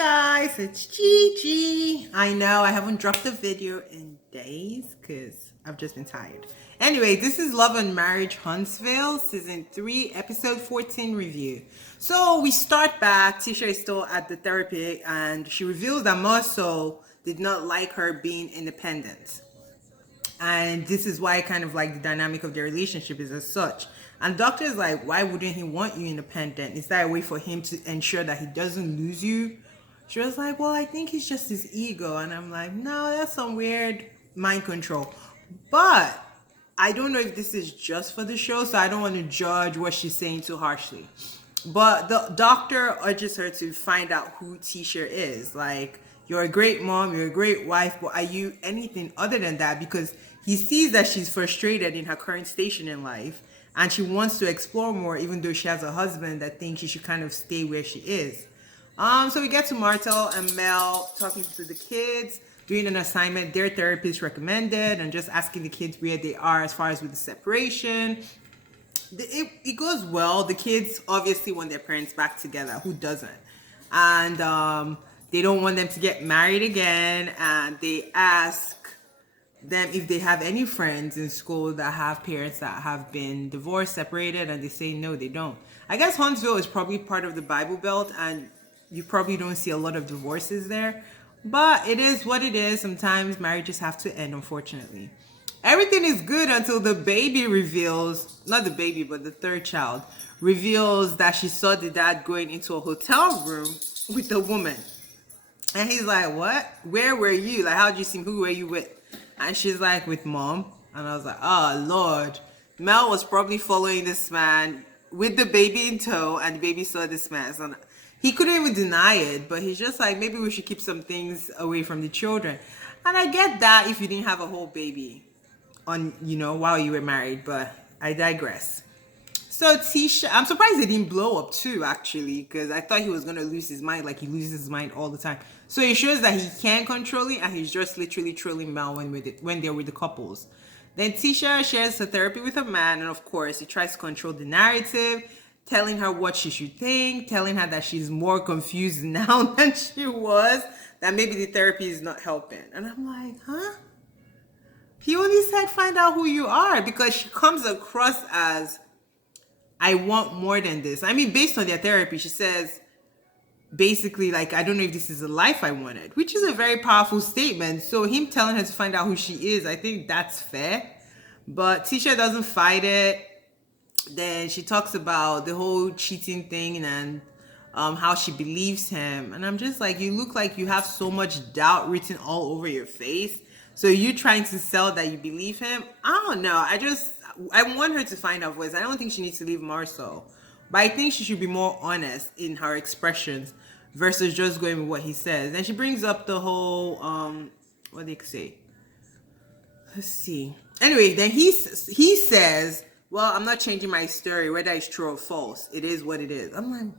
guys, it's Gigi. I know I haven't dropped a video in days because I've just been tired. Anyway, this is Love and Marriage Huntsville, season 3, episode 14 review. So we start back. Tisha is still at the therapy and she reveals that Marsau did not like her being independent. And this is why kind of like the dynamic of their relationship is as such. And doctor is like, why wouldn't he want you independent? Is that a way for him to ensure that he doesn't lose you? She was like, well, I think it's just his ego. And I'm like, no, that's some weird mind control. But I don't know if this is just for the show, so I don't want to judge what she's saying too harshly. But the doctor urges her to find out who Tisha is. Like, you're a great mom, you're a great wife, but are you anything other than that? Because he sees that she's frustrated in her current station in life and she wants to explore more, even though she has a husband that thinks she should kind of stay where she is. So we get to Martell and Mel talking to the kids, doing an assignment their therapist recommended, and just asking the kids where they are as far as with the separation. It goes well. The kids obviously want their parents back together. Who doesn't? And they don't want them to get married again. And they ask them if they have any friends in school that have parents that have been divorced, separated, and they say no, they don't. I guess Huntsville is probably part of the Bible Belt, and you probably don't see a lot of divorces there. But it is what it is. Sometimes marriages have to end, unfortunately. Everything is good until the baby reveals, not the baby, but the third child, reveals that she saw the dad going into a hotel room with a woman. And he's like, what? Where were you? Like, how'd you see him? Who were you with? And she's like, with mom. And I was like, oh, Lord. Mel was probably following this man with the baby in tow, and the baby saw this man. So he couldn't even deny it, but he's just like, maybe we should keep some things away from the children. And I get that if you didn't have a whole baby on, while you were married, but I digress. So Tisha, I'm surprised they didn't blow up too, actually, because I thought he was going to lose his mind, like he loses his mind all the time. So it shows that he can't control it, and he's just literally trolling Mel when they're with the couples. Then Tisha shares her therapy with a man, and of course, he tries to control the narrative, telling her what she should think, telling her that she's more confused now than she was, that maybe the therapy is not helping. And I'm like, huh? He only said find out who you are, because she comes across as, I want more than this. I mean, based on their therapy, she says, basically, like, I don't know if this is the life I wanted, which is a very powerful statement. So him telling her to find out who she is, I think that's fair. But Tisha doesn't fight it. Then she talks about the whole cheating thing and how she believes him. And I'm just like, you look like you have so much doubt written all over your face. So you trying to sell that you believe him? I don't know. I want her to find her voice. I don't think she needs to leave Marsau. But I think she should be more honest in her expressions versus just going with what he says. And she brings up the whole, what they say? Let's see. Anyway, then he says, well, I'm not changing my story, whether it's true or false. It is what it is. I'm like,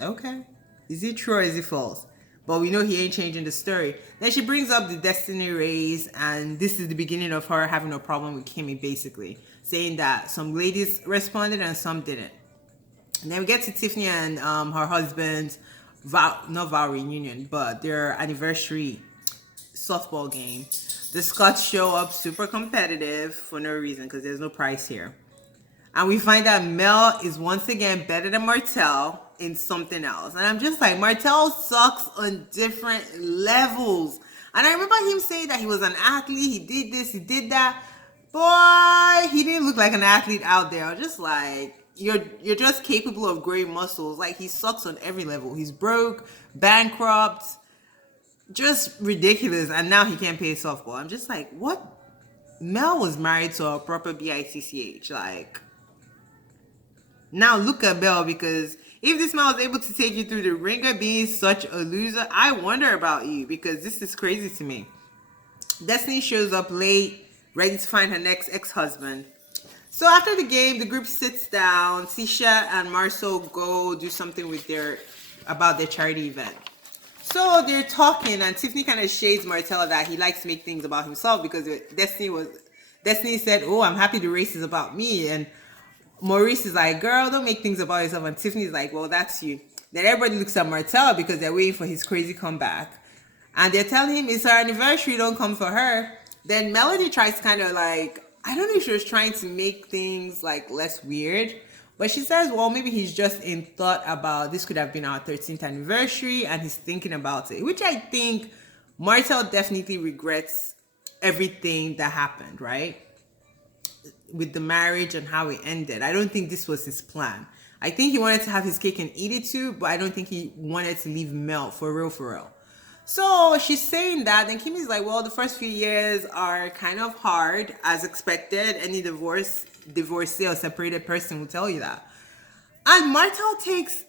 okay. Is it true or is it false? But we know he ain't changing the story. Then she brings up the destiny race, and this is the beginning of her having a problem with Kimmy, basically. Saying that some ladies responded and some didn't. And then we get to Tiffany and her husband's not vow reunion, but their anniversary softball game. The Scots show up super competitive for no reason, because there's no prize here. And we find that Mel is once again better than Martell in something else. And I'm just like, Martell sucks on different levels. And I remember him saying that he was an athlete, he did this, he did that. Boy, he didn't look like an athlete out there. I was just like, you're just capable of growing muscles. Like, he sucks on every level. He's broke, bankrupt, just ridiculous. And now he can't play softball. I'm just like, what? Mel was married to a proper bitch. Like, now look at Mel, because if this man was able to take you through the ringer being such a loser, I wonder about you, because this is crazy to me. Destiny shows up late, ready to find her next ex-husband. So after the game, the group sits down. Tisha and Marsau go do something about their charity event. So they're talking, and Tiffany kind of shades Martell that he likes to make things about himself, because Destiny said, oh, I'm happy the race is about me. And Maurice is like, girl, don't make things about yourself. And Tiffany's like, well, that's you. Then everybody looks at Martell because they're waiting for his crazy comeback. And they're telling him it's her anniversary, don't come for her. Then Melody tries to kind of like, I don't know if she was trying to make things like less weird. But she says, well, maybe he's just in thought about this could have been our 13th anniversary and he's thinking about it. Which I think Martell definitely regrets everything that happened, right? With the marriage and how it ended. I don't think this was his plan. I think he wanted to have his cake and eat it too, but I don't think he wanted to leave Mel for real, for real. So she's saying that, and Kimmy's like, well, the first few years are kind of hard, as expected. Any divorcee or separated person will tell you that. And Martell takes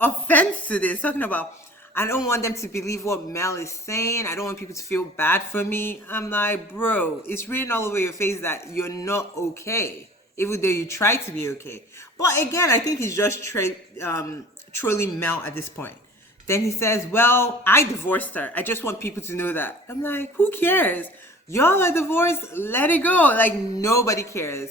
offense to this, talking about, I don't want them to believe what Mel is saying. I don't want people to feel bad for me. I'm like, bro, it's written all over your face that you're not okay, even though you try to be okay. But again, I think he's just trolling Mel at this point. Then he says, well, I divorced her. I just want people to know that. I'm like, who cares? Y'all are divorced. Let it go. Like, nobody cares.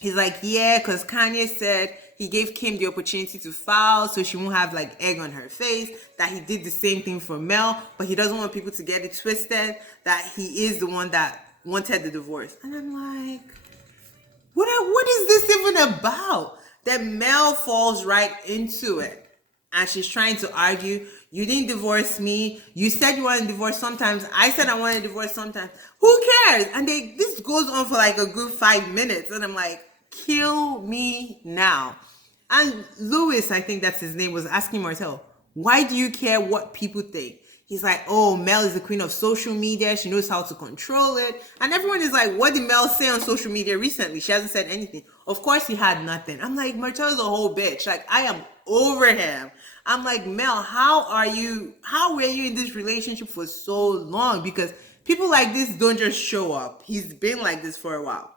He's like, yeah, because Kanye said he gave Kim the opportunity to file so she won't have like egg on her face, that he did the same thing for Mel, but he doesn't want people to get it twisted, that he is the one that wanted the divorce. And I'm like, what is this even about? That Mel falls right into it. And she's trying to argue, you didn't divorce me. You said you wanted to divorce sometimes. I said I wanted to divorce sometimes. Who cares? And this goes on for like a good 5 minutes. And I'm like, kill me now. And Lewis, I think that's his name, was asking Martell, why do you care what people think? He's like, oh, Mel is the queen of social media. She knows how to control it. And everyone is like, what did Mel say on social media recently? She hasn't said anything. Of course, he had nothing. I'm like, Martell is a whole bitch. Like, I am over him. I'm like, Mel, how were you in this relationship for so long? Because people like this don't just show up. He's been like this for a while.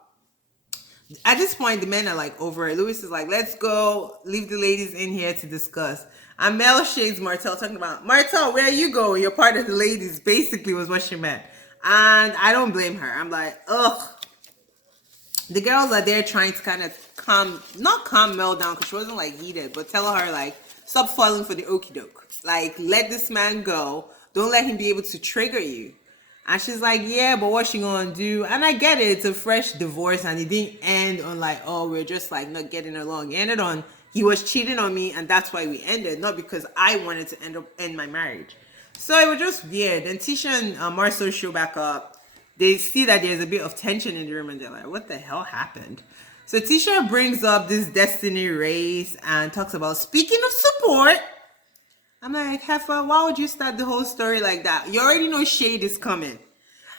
At this point, the men are like over it. Lewis is like, let's go, leave the ladies in here to discuss. And Mel shades Martell, talking about, Martell, where are you going? You're part of the ladies, basically was what she meant. And I don't blame her. I'm like, ugh. The girls are there trying to kind of not calm Mel down, because she wasn't like heated, but tell her like, stop falling for the okie doke. Like, let this man go. Don't let him be able to trigger you. And she's like, yeah, but what's she gonna do? And I get it, it's a fresh divorce, and it didn't end on like, oh, we're just like not getting along. It ended on, he was cheating on me, and that's why we ended, not because I wanted to end my marriage. So it was just weird. And Tisha and Marsau show back up. They see that there's a bit of tension in the room, and they're like, what the hell happened? So Tisha brings up this destiny race and talks about, speaking of support. I'm like, Heifer, why would you start the whole story like that? You already know shade is coming.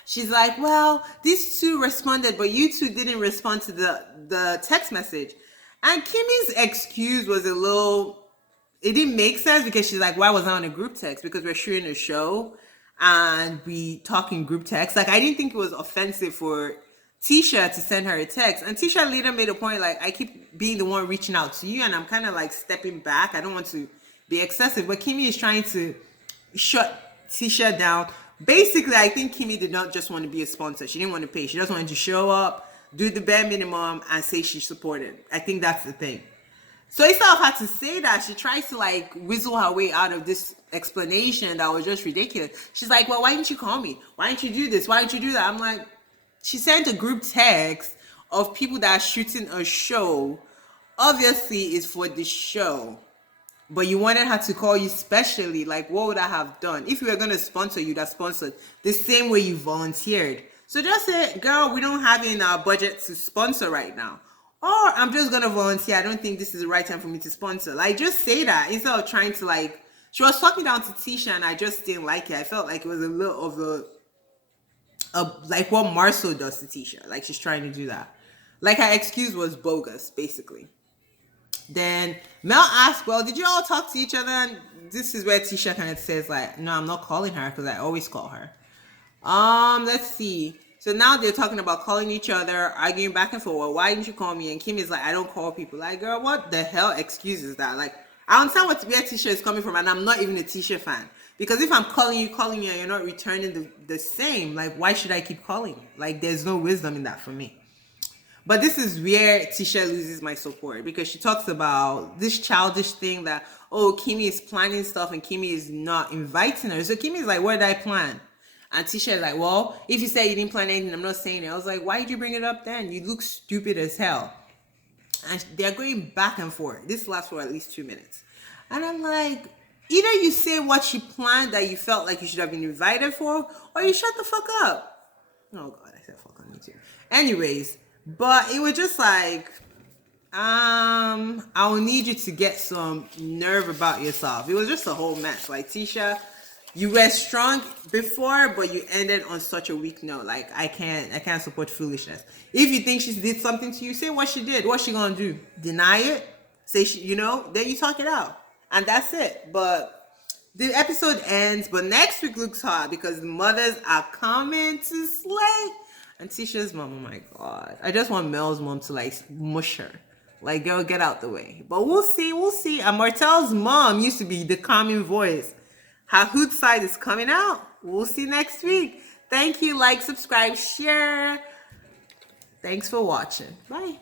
She's like, well, these two responded, but you two didn't respond to the text message. And Kimmy's excuse was a little, it didn't make sense, because she's like, why was I on a group text? Because we're shooting a show and we talk in group text. Like, I didn't think it was offensive for Tisha to send her a text. And Tisha later made a point, like, I keep being the one reaching out to you, and I'm kind of like stepping back. I don't want to be excessive, but Kimmy is trying to shut Tisha down. Basically, I think Kimmy did not just want to be a sponsor. She didn't want to pay. She just wanted to show up, do the bare minimum, and say she supported. I think that's the thing. So instead of her to say that, she tries to like whistle her way out of this explanation that was just ridiculous. She's like, well, why didn't you call me? Why didn't you do this? Why didn't you do that? I'm like, she sent a group text of people that are shooting a show. Obviously, it's for the show. But you wanted her to call you specially. Like, what would I have done? If you were going to sponsor, you'd have sponsored the same way you volunteered. So just say, girl, we don't have in our budget to sponsor right now. Or I'm just going to volunteer. I don't think this is the right time for me to sponsor. Like, just say that instead of trying to like, she was talking down to Tisha, and I just didn't like it. I felt like it was a little of like what Marsau does to Tisha. Like, she's trying to do that. Like, her excuse was bogus, basically. Then Mel asked, well, did you all talk to each other? And this is where Tisha kind of says, like, no, I'm not calling her, because I always call her. Let's see. So now they're talking about calling each other, arguing back and forth. Well, why didn't you call me? And Kim is like, I don't call people. Like, girl, what the hell excuse is that? Like, I understand where Tisha is coming from, and I'm not even a Tisha fan. Because if I'm calling you, and you're not returning the same, like, why should I keep calling you? Like, there's no wisdom in that for me. But this is where Tisha loses my support because she talks about this childish thing that, oh, Kimmy is planning stuff and Kimmy is not inviting her. So Kimmy is like, what did I plan? And Tisha is like, well, if you say you didn't plan anything, I'm not saying it. I was like, why did you bring it up then? You look stupid as hell. And they're going back and forth. This lasts for at least 2 minutes. And I'm like, either you say what you planned that you felt like you should have been invited for, or you shut the fuck up. Oh God, I said fuck on me too. Anyways, but it was just like, I will need you to get some nerve about yourself. It was just a whole mess. Like, Tisha, you were strong before, but you ended on such a weak note. Like, I can't support foolishness. If you think she did something to you, say what she did. What's she gonna do? Deny it? Say she, then you talk it out. And that's it. But the episode ends, but next week looks hard because the mothers are coming to slay. And Tisha's mom, oh my God. I just want Mel's mom to like mush her. Like, girl, get out the way. But we'll see. And Martell's mom used to be the calming voice. Her hood side is coming out. We'll see next week. Thank you. Like, subscribe, share. Thanks for watching. Bye.